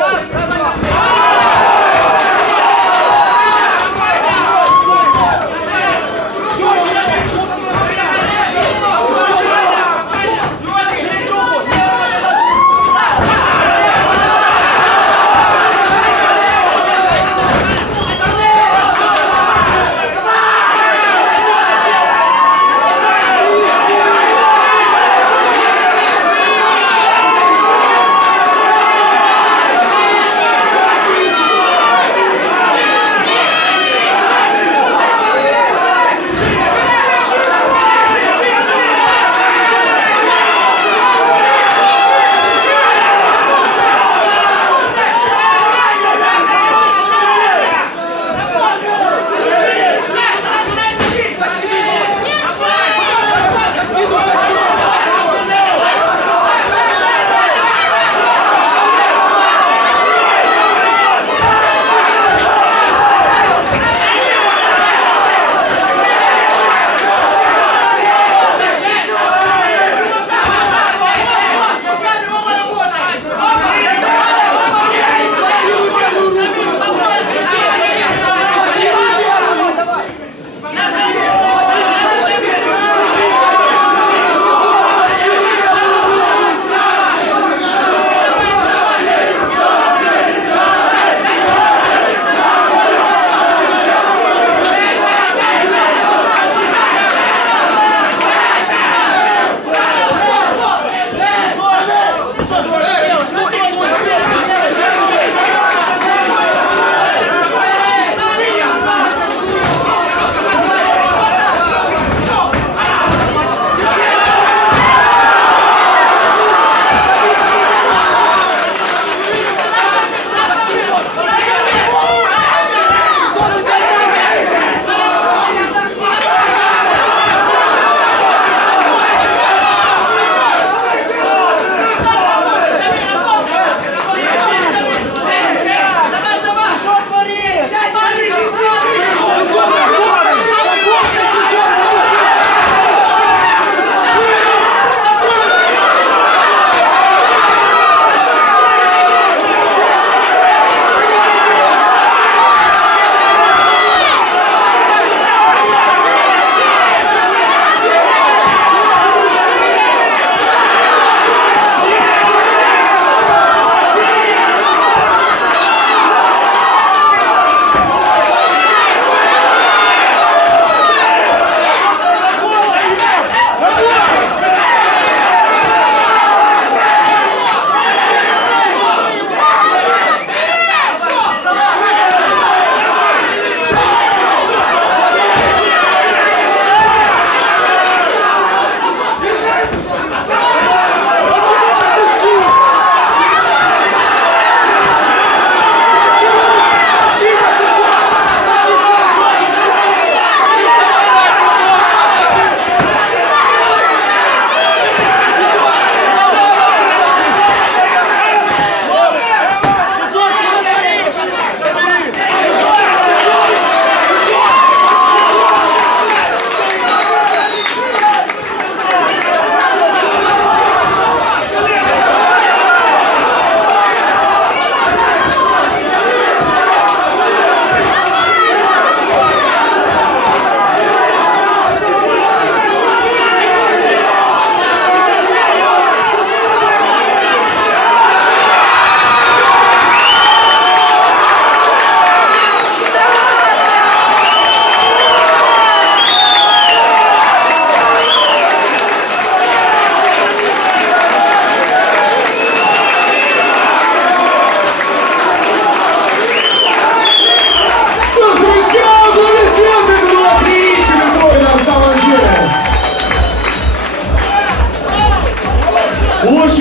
야,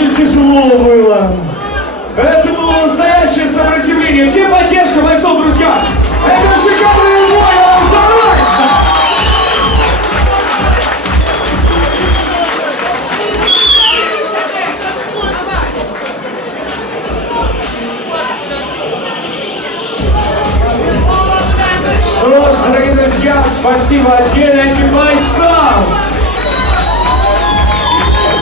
это тяжело было. Это было настоящее сопротивление. Где поддержка бойцов, друзья? Это шикарный бой, а взорвать! Что ж, дорогие друзья, спасибо отдельно этим бойцам!